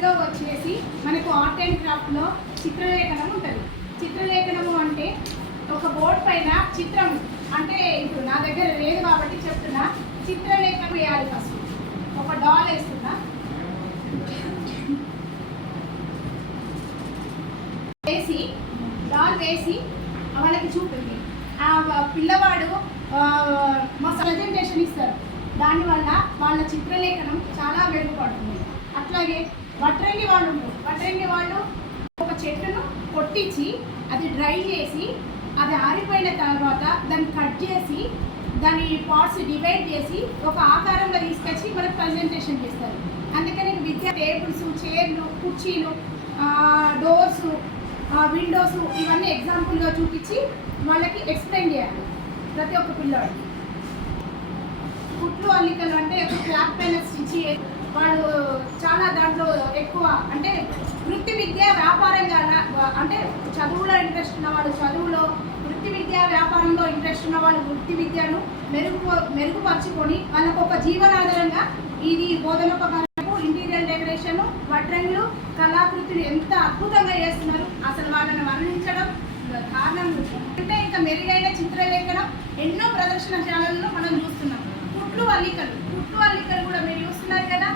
స్కూల్లో వచ్చేసి మనకు ఆర్ట్ అండ్ క్రాఫ్ట్లో చిత్రలేఖనం ఉంటుంది. చిత్రలేఖనము అంటే ఒక బోర్డు పైన చిత్రం, అంటే ఇప్పుడు నా దగ్గర లేదు కాబట్టి చెప్తున్నా, చిత్రలేఖనం వేయాలి. ఫస్ట్ ఒక డాల్ వేస్తున్నా, డాల్ వేసి వాళ్ళకి చూపింది. ఆ పిల్లవాడు మా ప్రజెంటేషన్ ఇస్తారు. దానివల్ల వాళ్ళ చిత్రలేఖనం చాలా మెరుగుపడుతుంది. అట్లాగే వడ్రంగి వాళ్ళు ఒక చెట్టును కొట్టించి అది డ్రై చేసి అది ఆరిపోయిన తర్వాత దాన్ని కట్ చేసి దాని పార్ట్స్ డివైడ్ చేసి ఒక ఆకారంలో తీసుకొచ్చి మనకు ప్రజెంటేషన్ చేస్తారు. అందుకని విద్యా టేబుల్స్, చైర్లు, కుర్చీలు, డోర్స్, విండోస్ ఇవన్నీ ఎగ్జాంపుల్గా చూపించి వాళ్ళకి ఎక్స్ప్లెయిన్ చేయాలి. ప్రతి ఒక్క పిల్లవాడికి కుట్లు అల్లికలు అంటే క్లాత్ పైన స్టిచ్ వాళ్ళు చాలా దాంట్లో ఎక్కువ, అంటే వృత్తి విద్య వ్యాపారంగా, అంటే చదువులో ఇంట్రెస్ట్ ఉన్న వాళ్ళు చదువులో, వృత్తి విద్య వ్యాపారంలో ఇంట్రెస్ట్ ఉన్న వాళ్ళు వృత్తి విద్యను మెరుగుపరుచుకొని వాళ్ళకు ఒక జీవనాధారంగా ఇది బోధనోపకరణకు, ఇంటీరియర్ డెకరేషన్, వడ్రంగులు, కళాకృతులు ఎంత అద్భుతంగా చేస్తున్నారు. అసలు వాళ్ళని వర్ణించడం కారణం అంటే ఇంకా మెరుగైన చిత్రలేఖనం ఎన్నో ప్రదర్శనశాలల్లో మనం చూస్తున్నాం. కుట్లు అల్లికలు కూడా మీరు చూస్తున్నారు కదా,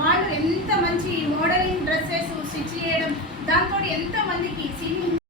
వాళ్ళు ఎంత మంచి మోడలింగ్ డ్రెస్సెస్ స్టిచ్ చేయడం, దాంతో ఎంతో మందికి